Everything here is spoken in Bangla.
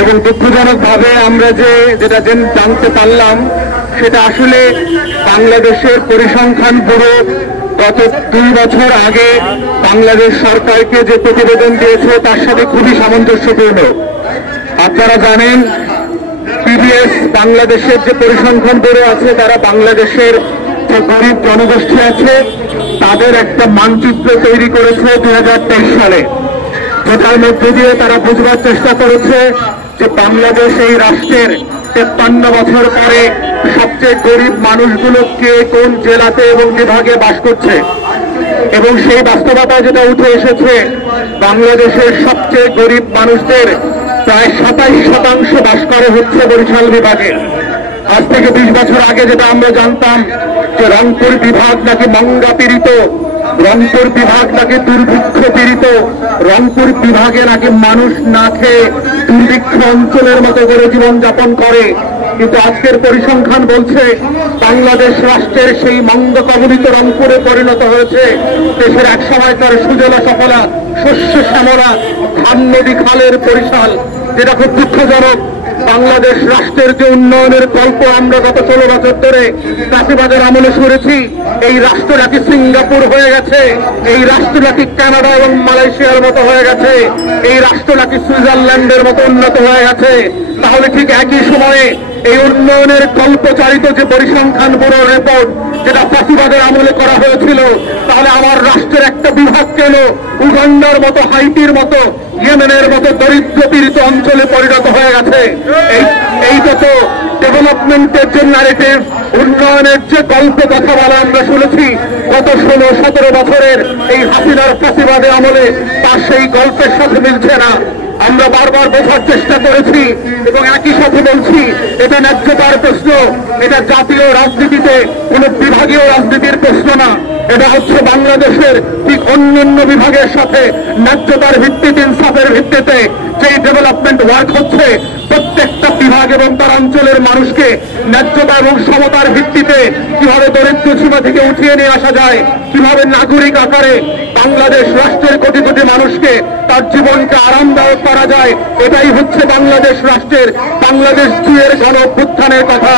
এবং দুঃখজনকভাবে আমরা যেটা জানতে পারলাম সেটা আসলে বাংলাদেশের পরিসংখ্যান ব্যুরো গত 2 বছর আগে বাংলাদেশ সরকারকে যে প্রতিবেদন দিয়েছে তার সাথে খুবই সামঞ্জস্যপূর্ণ। আপনারা জানেন পিবিএস বাংলাদেশের যে পরিসংখ্যান ব্যুরো আছে তারা বাংলাদেশের যে গরিব জনগোষ্ঠী আছে তাদের একটা মানচিত্র তৈরি করেছে 2023 সালে, যেটার মধ্যে দিয়ে তারা বুঝবার চেষ্টা করেছে যে বাংলাদেশ এই রাষ্ট্রের 53 বছর পরে সবচেয়ে গরিব মানুষগুলো কে কোন জেলাতে এবং বিভাগে বাস করছে। এবং সেই বাস্তবতা যেটা উঠে এসেছে, বাংলাদেশের সবচেয়ে গরিব মানুষদের প্রায় 27% বাস করে হচ্ছে বরিশাল বিভাগে। আজ থেকে 20 বছর আগে যেটা আমরা জানতাম যে রংপুর বিভাগ নাকি মঙ্গা পীড়িত, রংপুর বিভাগ নাকি দুর্ভিক্ষ পীড়িত, রংপুর বিভাগে নাকি মানুষ না খেয়ে দুর্ভিক্ষ অঞ্চলের মতো করে জীবনযাপন করে। কিন্তু আজকের পরিসংখ্যান বলছে বাংলাদেশ রাষ্ট্রের সেই মন্দ কবলিত রংপুরে পরিণত হয়েছে দেশের এক সময়কার সুজলা সফলা শস্য শ্যামলা ধান নদী খালের বরিশাল। যেটা খুব দুঃখজনক, বাংলাদেশ রাষ্ট্রের যে উন্নয়নের গল্প আমরা গত 16 বছর ধরে চাষিবাদের আমলে শুনেছি, এই রাষ্ট্র নাকি সিঙ্গাপুর হয়ে গেছে, এই রাষ্ট্র নাকি কানাডা এবং মালয়েশিয়ার মতো হয়ে গেছে, এই রাষ্ট্র নাকি সুইজারল্যান্ডের মতো উন্নত হয়ে গেছে। তাহলে ঠিক একই সময়ে এই উন্নয়নের কল্পচারিত যে পরিসংখ্যান ব্যুরোর রিপোর্ট যেটা চাষিবাদের আমলে করা হয়েছিল, তাহলে আমার রাষ্ট্রের একটা বিভাগ কেন উগান্ডার মতো, হাইতির মতো, ইয়েমেনের মতো দরিদ্র পীড়িত অঞ্চলে পরিণত হয়ে গেছে। এইটা তো ডেভেলপমেন্টের যে ন্যারেটিভ, উন্নয়নের যে গল্প কথা বলা আমরা শুনেছি গত 16-17 বছরের এই হাসিনার চাষিবাদের আমলে, তার সেই গল্পের সাথে মিলছে না। আমরা বারবার বোঝার চেষ্টা করেছি এবং একই সাথে বলছি এটা ন্যায্যতার প্রশ্ন, এটা জাতীয় রাজনীতিতে কোন বিভাগীয় রাজনীতির প্রশ্ন না। এটা হচ্ছে বাংলাদেশের ঠিক অন্যান্য বিভাগের সাথে ন্যায্যতার ভিত্তিতে, ইনসাফের ভিত্তিতে যে ডেভেলপমেন্ট ওয়ার্ক হচ্ছে, প্রত্যেকটা বিভাগ এবং তার অঞ্চলের মানুষকে ন্যায্যতা এবং সমতার ভিত্তিতে কিভাবে দরিদ্র সীমা থেকে উঠিয়ে নিয়ে আসা যায়, কিভাবে নাগরিক আকারে বাংলাদেশ রাষ্ট্রের কোটি কোটি মানুষকে তার জীবনকে আরামদায়ক করা যায়, এটাই হচ্ছে বাংলাদেশ রাষ্ট্রের বাংলাদেশ 2 এর গণ অভ্যুত্থানের কথা।